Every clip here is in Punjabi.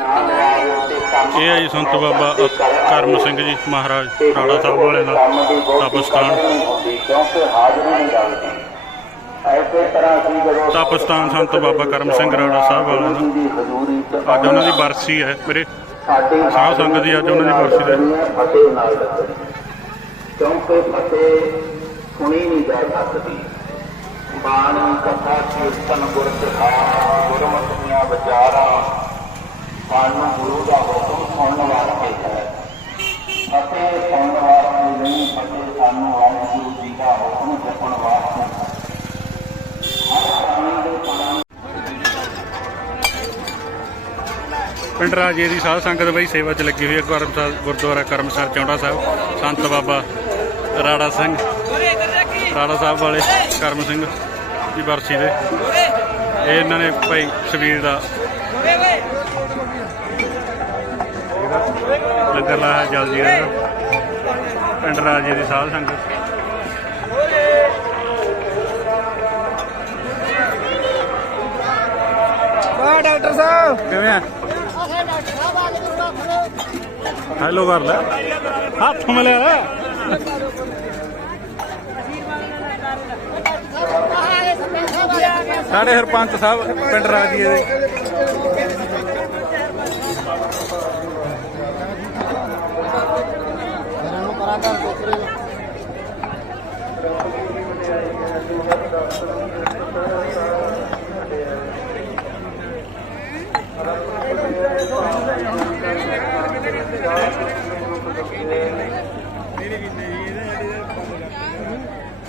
ਇਹ ਹੈ ਜੀ ਸੰਤ ਬਾਬਾ ਕਰਮ ਸਿੰਘ ਜੀ ਮਹਾਰਾਜ, ਰਾੜਾ ਸਾਹਿਬ ਵਾਲੇ ਦਾ ਤਪਸਥਾਨ। ਤਪਸਥਾਨ ਸੰਤ ਬਾਬਾ ਕਰਮ ਸਿੰਘ ਰਾੜਾ ਸਾਹਿਬ ਵਾਲੇ ਦਾ। ਅੱਜ ਉਹਨਾਂ ਦੀ ਬਰਸੀ ਹੈ ਮੇਰੇ। ਸਾਡੀ ਸਾਧ ਸੰਗਤ ਦੀ ਅੱਜ ਉਹਨਾਂ ਦੀ ਬਰਸੀ ਦਾ ਕਿਉਂਕਿ ਫਤਿਹ ਸੁਣੀ ਨਹੀਂ ਜਾ ਸਕਦੀ ਬਾਣੀ ਕਥਾ ਕੀਰਤਨ ਗੁਰ ਸਿਖਾਇਆ ਗੁਰਮਤਿਆਂ ਵਿਚਾਰਾਂ। ਸਾਨੂੰ ਗੁਰੂ ਦਾ ਹੁਕਮ ਸੁਣਨ ਵਾਸਤੇ ਹੈ। ਫਤਿਹ ਸੁਣਨ ਵਾਸਤੇ ਨਹੀਂ ਫਤਿਹ ਸਾਨੂੰ ਵਾਹਿਗੁਰੂ ਜੀ ਦਾ ਹੁਕਮ ਜਪਣ ਵਾਸਤੇ ਪਿੰਡ ਰਾਜੇ ਦੀ ਸਾਧ ਸੰਗਤ ਬਈ ਸੇਵਾ 'ਚ ਲੱਗੀ ਹੋਈ ਹੈ ਕਰਮਸਰ ਗੁਰਦੁਆਰਾ ਕਰਮਸਰ ਚੌਂਡਾ ਸਾਹਿਬ, ਸੰਤ ਬਾਬਾ ਰਾੜਾ ਸਿੰਘ, ਰਾੜਾ ਸਾਹਿਬ ਵਾਲੇ, ਕਰਮ ਸਿੰਘ ਦੀ ਵਰਸੀ ਦੇ। ਇਹ ਇਹਨਾਂ ਨੇ ਭਾਈ ਸ਼ਬੀਰ ਦਾ ਲੰਗਰ ਲਾਇਆ ਜਲਦੀ ਦਾ ਪਿੰਡ ਰਾਜੇ ਦੀ ਸਾਧ ਸੰਗਤ। ਵਾਹ ਡਾਕਟਰ ਸਾਹਿਬ। ਕਿਵੇਂ ਆ? ਹੈਲੋ ਕਰ ਲੈ। ਹੱਥ ਮਿਲਿਆ। ਲੈ ਸਾਡੇ ਹਰਪੰਚ ਸਾਹਿਬ ਪਿੰਡ ਰਾਜੀਏ ਦੇ।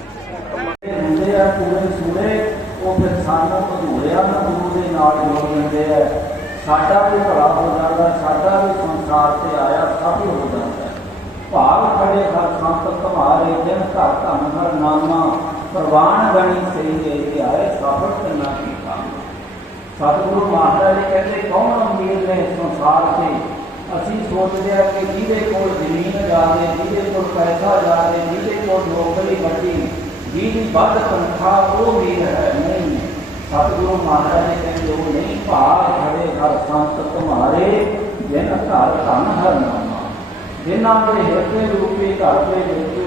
ਹੁੰਦੇ ਆ ਪੂਰੇ ਸੂਰੇ ਉਹ ਫਿਰ ਸਾਨੂੰ ਅਧੂਰਿਆਂ ਨੂੰ ਗੁਰੂ ਦੇ ਨਾਲ ਜੋੜ ਲੈਂਦੇ ਆ ਸਾਡਾ ਵੀ ਭਲਾ ਹੋ ਜਾਂਦਾ, ਸਾਡਾ ਵੀ ਸੰਸਾਰ ਤੇ ਆਇਆ, ਸਭ ਹੋ ਭਾਗ ਖੜੇ ਹਰ ਸੰਤ ਤੁਮਾਰੇ ਜਨ ਘਰ ਧਨ ਹਰ ਨਾਮਾ, ਪ੍ਰਵਾਨ ਗਣੀ ਸਹੀ ਇਹ ਆਏ ਸਫਲ ਕਰਨਾ ਕੀ ਸਤਿਗੁਰੂ ਮਹਾਰਾਜ ਜੀ ਕਹਿੰਦੇ, ਕੌਣ ਅਮੀਰ ਨੇ ਸੰਸਾਰ ਤੇ? ਅਸੀਂ ਸੋਚਦੇ ਆ ਕਿ ਜਿਹਦੇ ਕੋਲ ਜ਼ਮੀਨ ਜਾਵੇ, ਜਿਹਦੇ ਕੋਲ ਪੈਸਾ ਜਾਵੇ, ਜਿਹਦੇ ਕੋਲ ਨੌਕਰੀ ਵੱਡੀ ਜਿਹਦੀ ਵੱਧ ਤਨਖਾਹ, ਉਹ ਵੀ ਹੈ, ਨਹੀਂ। ਸਤਿਗੁਰੂ ਮਹਾਰਾਜ ਜੀ ਕਹਿੰਦੇ, ਉਹ ਨਹੀਂ ਭਾਗ ਖੜੇ ਹਰ ਸੰਤ ਤੁਮਾਰੇ ਜਿਨ ਘਰ ਧਨ ਹਰ ਨਾਮਾ। ਜਿਨ੍ਹਾਂ ਦੇ ਹਿਰਦੇ ਰੂਪੀ ਘਰ ਦੇ ਵਿੱਚ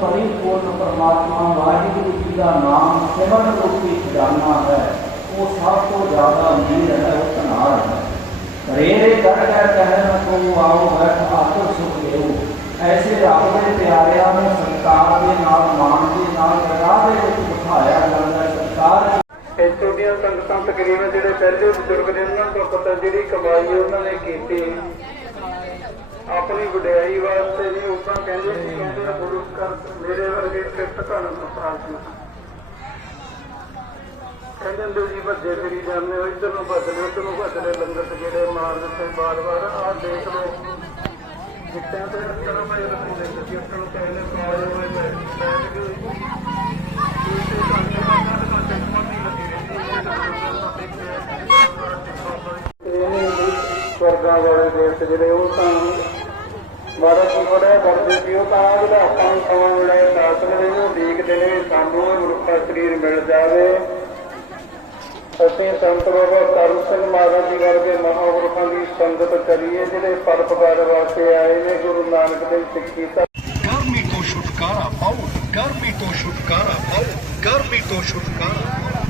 ਪਰਿਪੂਰਨ ਪਰਮਾਤਮਾ ਵਾਹਿਗੁਰੂ ਜੀ ਦਾ ਨਾਮ ਸਿਮਰਨ ਰੂਪੀ ਖਜ਼ਾਨਾ ਹੈ, ਉਹ ਸਭ ਤੋਂ ਜ਼ਿਆਦਾ ਅਮੀਰ ਹੈ, ਉਹ ਧਨਾਰ ਹੈ। ਰੇਰੇ ਕਰ ਕਰ ਕਹਿਣ ਕੋ ਆਓ ਬੈਠ ਆਤੋ ਸੁਖ ਲਿਓ। ਐਸੇ ਰੱਬ ਦੇ ਪਿਆਰਿਆਂ ਨੂੰ ਸਰਕਾਰ ਦੇ ਨਾਲ ਮਾਨ ਦੇ ਨਾਲ ਰਾਹ ਦੇ ਵਿੱਚ ਬਿਠਾਇਆ ਜਾਂਦਾ ਹੈ। ਸਰਕਾਰ ਇਹ ਛੋਟੀਆਂ ਸੰਗਤਾਂ ਤਕਰੀਬਨ ਜਿਹੜੇ ਪਹਿਲੇ ਬਜ਼ੁਰਗ ਨੇ, ਉਹਨਾਂ ਤੋਂ ਪਤਾ ਜਿਹੜੀ ਕਮਾਈ ਉਹਨਾਂ ਨੇ ਕੀਤੀ। ਆਪਣੀ ਵਡਿਆਈ ਵਾਸਤੇ ਨਹੀਂ ਉਦਾਂ ਕਹਿੰਦੇ ਸੀ, ਕਹਿੰਦੇ ਗੁਰੂ ਕਰ, ਮੇਰੇ ਵਰਗੇ ਕਿਰਤ ਧਨ ਨੂੰ ਕਹਿੰਦੇ ਹੁੰਦੇ ਸੀ, ਭੱਜੇ ਫਿਰੀ ਜਾਂਦੇ ਹੋ, ਇੱਧਰ ਨੂੰ ਭੱਜਦੇ ਉੱਧਰ ਨੂੰ ਭੱਜਦੇ ਲੰਗਰ ਤੇ ਜਿਹੜੇ ਮਾਰ ਦਿੱਤੇ ਬਾਰ-ਬਾਰ ਆਹ ਦੇਖ ਲਓ। ਜਿੱਤਾਂ ਤੇ ਰੱਖਣਾ ਮੈਂ ਰੱਖਦੇ ਜਿੱਤਾਂ ਨੂੰ ਕਹਿੰਦੇ ਪਾਏ ਹੋਏ ਨੇ ਬੈਠ ਕੇ ਦੂਸਰੇ ਪਾਸੇ ਦਾ ਗੱਲ ਕਰਦੇ ਮੱਦੀ ਲੱਗੀ ਰਹਿੰਦੀ ਹੈ ਵਿੱਚ ਜਿਹੜੇ ਉਹ ਤਾਂ ਬਾਰਾਂ ਤੋਂ ਥੋੜਾ ਵਰਦੇ ਸੀ ਉਹ ਤਾਂ ਜਿਹੜਾ ਆਪਾਂ ਨੂੰ ਸਮਾਂ ਮਿਲਿਆ ਦਾਤਨ ਨੇ ਉਹ ਦੇਖਦੇ ਨੇ, ਸਾਨੂੰ ਇਹ ਮਨੁੱਖਾ ਸਰੀਰ ਮਿਲ ਜਾਵੇ। ਅਸੀਂ ਸੰਤ ਬਾਬਾ ਕਰਮ ਸਿੰਘ ਮਹਾਰਾਜ ਜੀ ਵਰਗੇ ਮਹਾਂਪੁਰਖਾਂ ਦੀ ਸੰਗਤ ਕਰੀਏ ਜਿਹੜੇ ਪਰਪਕਾਰ ਵਾਸਤੇ ਆਏ ਨੇ, ਗੁਰੂ ਨਾਨਕ ਦੇ ਸਿੱਖੀ ਤਾਂ ਗਰਮੀ ਤੋਂ ਛੁਟਕਾਰਾ ਪਾਓ, ਗਰਮੀ ਤੋਂ ਛੁਟਕਾਰਾ ਪਾਓ, ਗਰਮੀ ਤੋਂ ਛੁਟਕਾਰਾ ਪਾਓ।